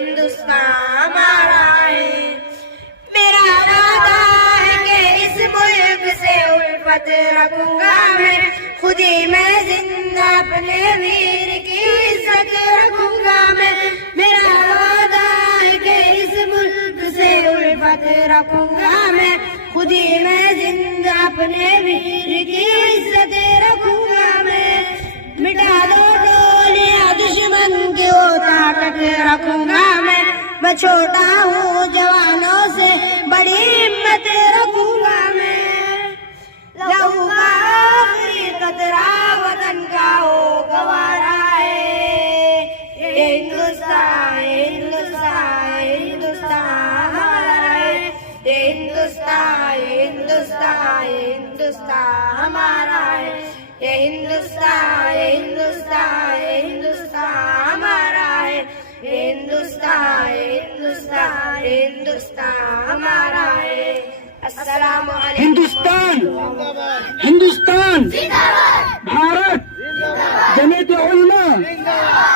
ہندوستان ہمارا ہے. میرا وعدہ ہے کہ اس ملک سے الفت رکھوں گا میں, خود ہی میں زندہ اپنے ویر کی عزت رکھوں گا میں. میرا وعدہ ہے کہ اس ملک سے الفت رکھوں گا میں, خود ہی میں زندہ اپنے ویر کی عزت رکھوں گا میں. مٹا دو ڈولیاں دشمن کی وہ طاقت رکھوں گا میں چھوٹا ہوں جوانوں سے بڑی ہمت رکھوں گا میں. لہو کا آخری قطرہ وطن کا ہو گوارا ہے. یہ ہندوستان ہندوستان ہندوستان ہمارا ہے. یہ ہندوستان ہندوستان ہندوستان ہمارا ہے. یہ ہندوستان ہندوستان ہندوستان ہمارا ہے. یہ ہندوستان ہندوستان ہندوستان ہمارا ہے. السلام علیکم. ہندوستان ہندوستان بھارت جمعیت علماء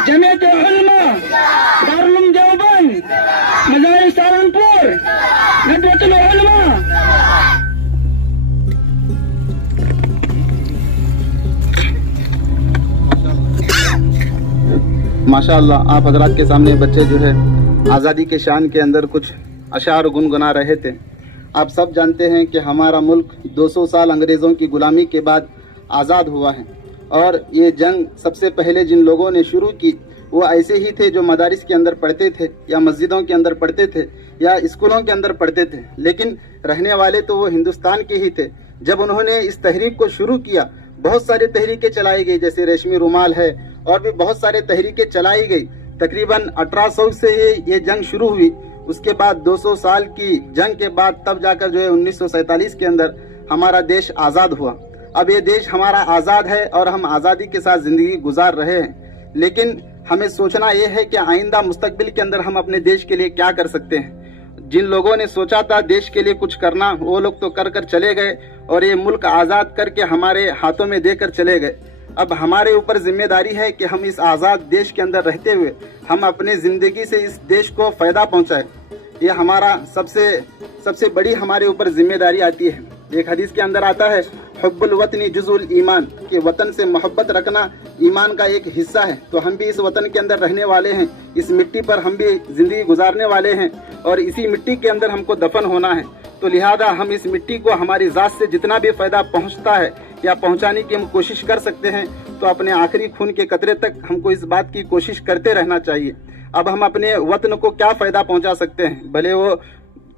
جمعیت علماء دارالعلوم دیوبند مزار سہارنپور ندوۃ العلماء. ماشاء اللہ آپ حضرات کے سامنے بچے جو ہے آزادی کے شان کے اندر کچھ اشعار گنگنا رہے تھے. آپ سب جانتے ہیں کہ ہمارا ملک 200 سال انگریزوں کی غلامی کے بعد آزاد ہوا ہے, اور یہ جنگ سب سے پہلے جن لوگوں نے شروع کی وہ ایسے ہی تھے جو مدارس کے اندر پڑھتے تھے یا مسجدوں کے اندر پڑھتے تھے یا اسکولوں کے اندر پڑھتے تھے, لیکن رہنے والے تو وہ ہندوستان کے ہی تھے. جب انہوں نے اس تحریک کو شروع کیا بہت ساری تحریکیں چلائی گئی, جیسے ریشمی رومال ہے اور بھی بہت سارے تحریکیں چلائی گئی. تقریباً 1800 سے یہ جنگ شروع ہوئی. اس کے بعد 200 سال کی جنگ کے بعد تب جا کر جو ہے 1947 کے اندر ہمارا دیش آزاد ہوا. اب یہ دیش ہمارا آزاد ہے اور ہم آزادی کے ساتھ زندگی گزار رہے ہیں, لیکن ہمیں سوچنا یہ ہے کہ آئندہ مستقبل کے اندر ہم اپنے دیش کے لیے کیا کر سکتے ہیں. جن لوگوں نے سوچا تھا دیش کے لیے کچھ کرنا وہ لوگ تو کر چلے گئے اور یہ ملک آزاد کر کے ہمارے ہاتھوں میں دے کر چلے گئے. اب ہمارے اوپر ذمہ داری ہے کہ ہم اس آزاد دیش کے اندر رہتے ہوئے ہم اپنے زندگی سے اس دیش کو فائدہ پہنچائیں. یہ ہمارا سب سے بڑی ہمارے اوپر ذمہ داری آتی ہے. ایک حدیث کے اندر آتا ہے حب الوطنی جزء الایمان, کہ وطن سے محبت رکھنا ایمان کا ایک حصہ ہے. تو ہم بھی اس وطن کے اندر رہنے والے ہیں, اس مٹی پر ہم بھی زندگی گزارنے والے ہیں اور اسی مٹی کے اندر ہم کو دفن ہونا ہے. تو لہذا ہم اس مٹی کو ہماری ذات سے جتنا بھی فائدہ پہنچتا ہے یا پہنچانے کی ہم کوشش کر سکتے ہیں تو اپنے آخری خون کے قطرے تک ہم کو اس بات کی کوشش کرتے رہنا چاہیے. اب ہم اپنے وطن کو کیا فائدہ پہنچا سکتے ہیں, بھلے وہ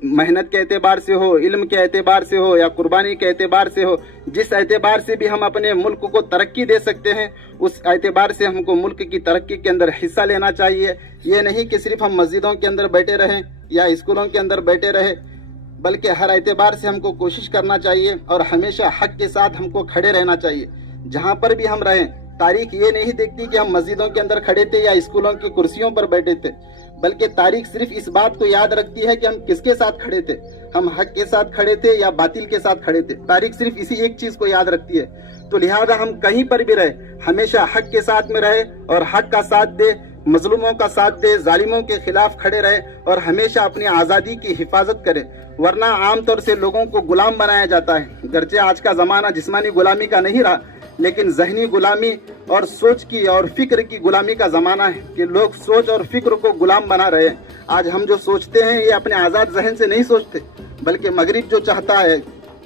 محنت کے اعتبار سے ہو, علم کے اعتبار سے ہو یا قربانی کے اعتبار سے ہو, جس اعتبار سے بھی ہم اپنے ملک کو ترقی دے سکتے ہیں اس اعتبار سے ہم کو ملک کی ترقی کے اندر حصہ لینا چاہیے. یہ نہیں کہ صرف ہم مسجدوں کے اندر بیٹھے رہیں یا اسکولوں کے اندر بیٹھے رہیں, بلکہ ہر اعتبار سے ہم کو کوشش کرنا چاہیے اور ہمیشہ حق کے ساتھ ہم کو کھڑے رہنا چاہیے. جہاں پر بھی ہم رہیں تاریخ یہ نہیں دیکھتی کہ ہم مسجدوں کے اندر کھڑے تھے یا اسکولوں کی کرسیوں پر بیٹھے تھے, بلکہ تاریخ صرف اس بات کو یاد رکھتی ہے کہ ہم کس کے ساتھ کھڑے تھے, ہم حق کے ساتھ کھڑے تھے یا باطل کے ساتھ کھڑے تھے. تاریخ صرف اسی ایک چیز کو یاد رکھتی ہے. تو لہذا ہم کہیں پر بھی رہے ہمیشہ حق کے ساتھ میں رہے اور حق کا ساتھ دے, مظلوموں کا ساتھ دے, ظالموں کے خلاف کھڑے رہے اور ہمیشہ اپنی آزادی کی حفاظت کرے. ورنہ عام طور سے لوگوں کو غلام بنایا جاتا ہے. گرچہ آج کا زمانہ جسمانی غلامی کا نہیں رہا, لیکن ذہنی غلامی اور سوچ کی اور فکر کی غلامی کا زمانہ ہے کہ لوگ سوچ اور فکر کو غلام بنا رہے ہیں. آج ہم جو سوچتے ہیں یہ اپنے آزاد ذہن سے نہیں سوچتے, بلکہ مغرب جو چاہتا ہے,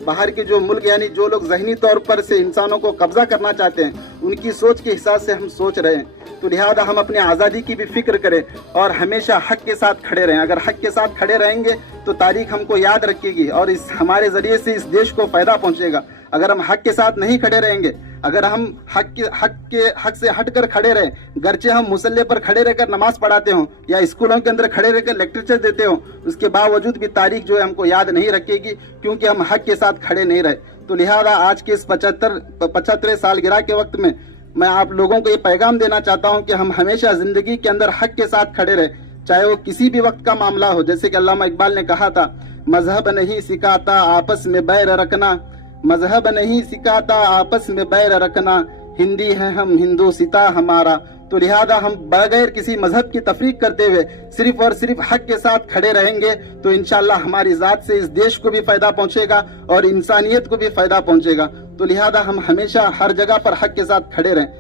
باہر کے جو ملک یعنی جو لوگ ذہنی طور پر سے انسانوں کو قبضہ کرنا چاہتے ہیں ان کی سوچ کے حساب سے ہم سوچ رہے ہیں. تو لہذا ہم اپنے آزادی کی بھی فکر کریں اور ہمیشہ حق کے ساتھ کھڑے رہیں. اگر حق کے ساتھ کھڑے رہیں گے تو تاریخ ہم کو یاد رکھے گی اور اس ہمارے ذریعے سے اس دیش کو فائدہ پہنچے گا. اگر ہم حق کے ساتھ نہیں کھڑے رہیں گے, اگر ہم حق سے ہٹ کر کھڑے رہیں, گرچہ ہم مصلی پر کھڑے رہ کر نماز پڑھاتے ہوں یا اسکولوں کے اندر کھڑے رہ کر لیکچر دیتے ہوں, اس کے باوجود بھی تاریخ جو ہے ہم کو یاد نہیں رکھے گی کیونکہ ہم حق کے ساتھ کھڑے نہیں رہے. تو لہذا آج کے اس 75 سالگرہ کے وقت میں آپ لوگوں کو یہ پیغام دینا چاہتا ہوں کہ ہم ہمیشہ زندگی کے اندر حق کے ساتھ کھڑے رہیں, چاہے وہ کسی بھی وقت کا معاملہ ہو. جیسے کہ علامہ اقبال نے کہا تھا, مذہب نہیں سکھاتا آپس میں بیر رکھنا, مذہب نہیں سکھاتا آپس میں بیر رکھنا, ہندی ہے ہم ہندو ستا ہمارا, تو لہذا ہم بغیر کسی مذہب کی تفریق کرتے ہوئے صرف اور صرف حق کے ساتھ کھڑے رہیں گے تو انشاءاللہ ہماری ذات سے اس دیش کو بھی فائدہ پہنچے گا اور انسانیت کو بھی فائدہ پہنچے گا. تو لہذا ہم ہمیشہ ہر جگہ پر حق کے ساتھ کھڑے رہیں.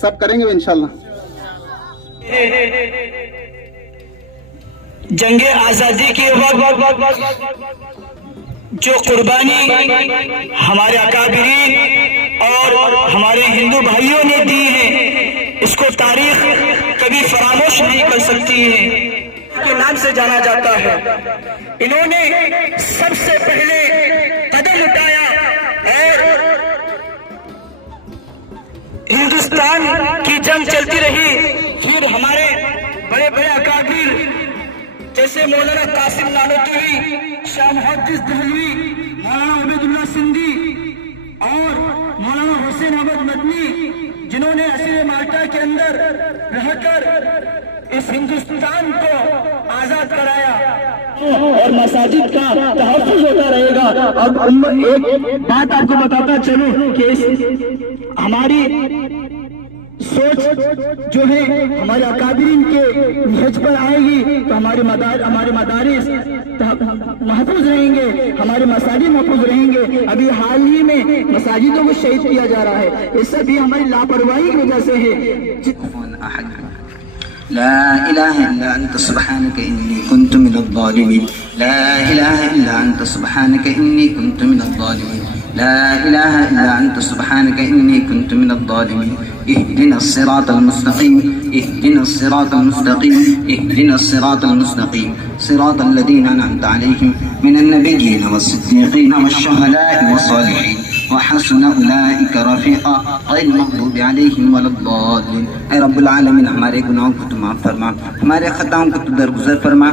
سب کریں گے انشاءاللہ. جنگ آزادی کے وقت جو قربانی ہمارے اکابرین اور ہمارے ہندو بھائیوں نے دی ہے اس کو تاریخ کبھی فراموش نہیں کر سکتی ہے. کے نام سے جانا جاتا ہے. انہوں نے سب سے پہلے قدم اٹھایا اور ہندوستان کی جنگ چلتی رہی. پھر ہمارے بڑے بڑے اکابر جیسے مولانا قاسم نانوتوی, شاہ محدث دہلوی, مولانا عبید اللہ سندھی اور مولانا حسین احمد مدنی, جنہوں نے اسیر مالٹا کے اندر رہ کر اس ہندوستان کو آزاد کرایا اور مساجد کا تحفظ ہوتا رہے گا. اب ایک بات آپ کو بتاتا چلوں کہ ہماری سوچ جو ہے ہمارے اکابرین کے نہج پر آئے گی تو ہمارے مدارس محفوظ رہیں گے, ہمارے مساجد محفوظ رہیں گے. ابھی حال ہی میں مساجدوں کو شہید کیا جا رہا ہے, اس سے بھی ہماری لاپرواہی کی وجہ سے ہے. لا إله إلا أنت سبحانك إني كنت من الظالمين. لا إله إلا أنت سبحانك إني كنت من الظالمين. لا إله إلا أنت سبحانك إني كنت من الظالمين. اهدنا الصراط المستقيم. اهدنا الصراط المستقيم. اهدنا الصراط المستقيم. صراط الذين أنعمت عليهم من النبيين والصديقين والشهداء والصالحين وحسن أولئك رفيقا غير المغضوب عليهم ولا الضالين. اے رب العالمین ہمارے گناہوں کو تو معاف فرما, ہمارے خطاؤں کو تو درگزر فرما.